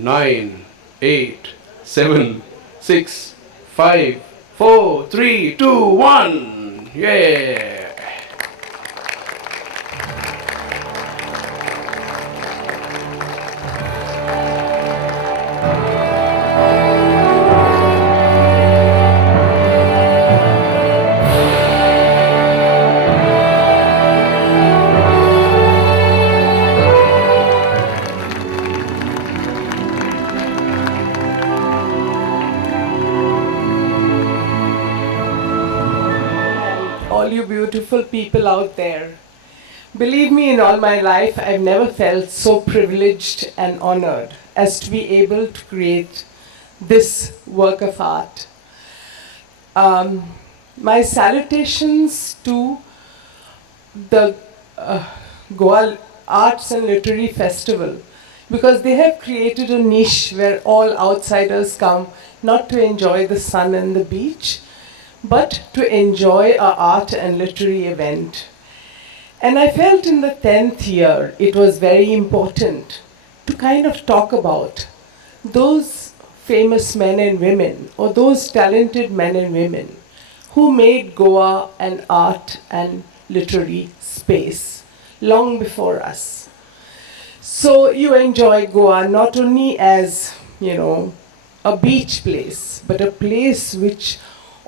9, 8, 7, 6, 5, 4, 3, 2, 1. Yeah. All you beautiful people out there. Believe me, in all my life, I've never felt so privileged and honored as to be able to create this work of art. My salutations to the Goa Arts and Literary Festival, because they have created a niche where all outsiders come not to enjoy the sun and the beach, but to enjoy a art and literary event. And I felt in the 10th year it was very important to kind of talk about those famous men and women, or those talented men and women who made Goa an art and literary space long before us. So you enjoy Goa not only as, a beach place, but a place which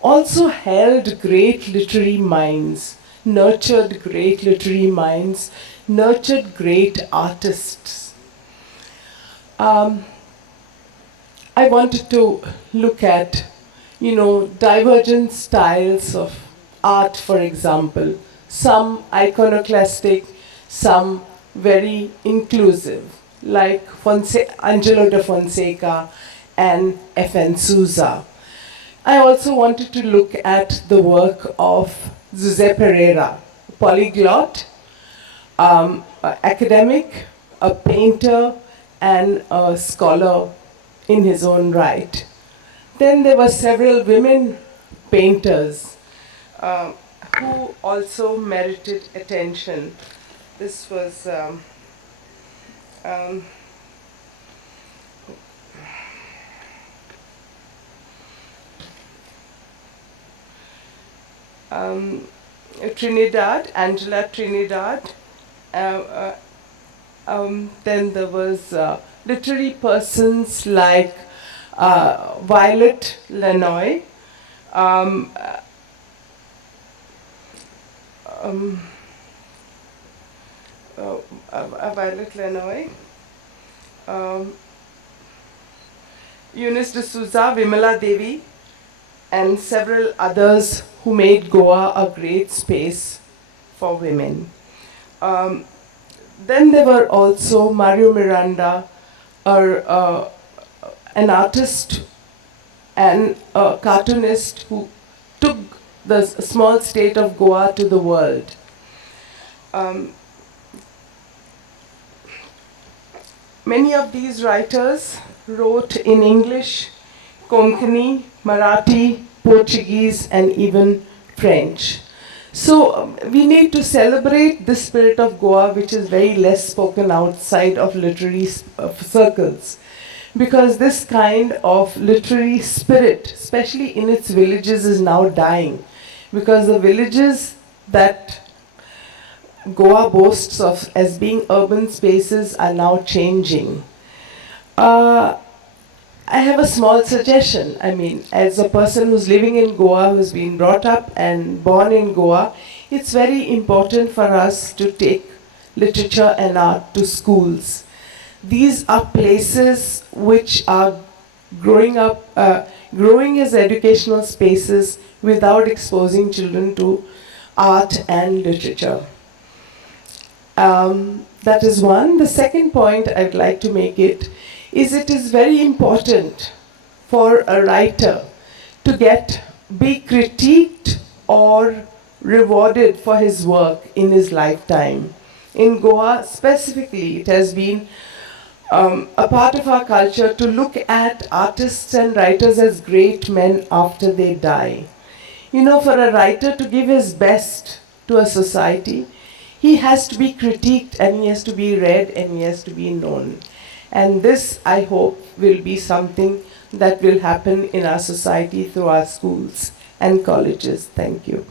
also held great literary minds, nurtured great literary minds, nurtured great artists. I wanted to look at, divergent styles of art, for example, some iconoclastic, some very inclusive, like Angelo de Fonseca and F.N. Souza. I also wanted to look at the work of José Pereira, polyglot, academic, a painter, and a scholar in his own right. Then there were several women painters who also merited attention. This was Trinidad, Angela Trinidad. Then there was literary persons like Violet Lanoy, Violet Lanoy, Eunice de Souza, Vimala Devi, and several others who made Goa a great space for women. Then there were also Mario Miranda, an artist and a cartoonist who took the small state of Goa to the world. Many of these writers wrote in English, Konkani, Marathi, Portuguese, and even French. So we need to celebrate the spirit of Goa, which is very less spoken outside of literary circles. Because this kind of literary spirit, especially in its villages, is now dying. Because the villages that Goa boasts of as being urban spaces are now changing. I have a small suggestion. I mean, as a person who's living in Goa, who's been brought up and born in Goa, it's very important for us to take literature and art to schools. These are places which are growing as educational spaces without exposing children to art and literature. That is one. The second point I'd like to make it is very important for a writer to be critiqued or rewarded for his work in his lifetime. In Goa specifically, it has been a part of our culture to look at artists and writers as great men after they die. For a writer to give his best to a society, he has to be critiqued and he has to be read and he has to be known. And this, I hope, will be something that will happen in our society through our schools and colleges. Thank you.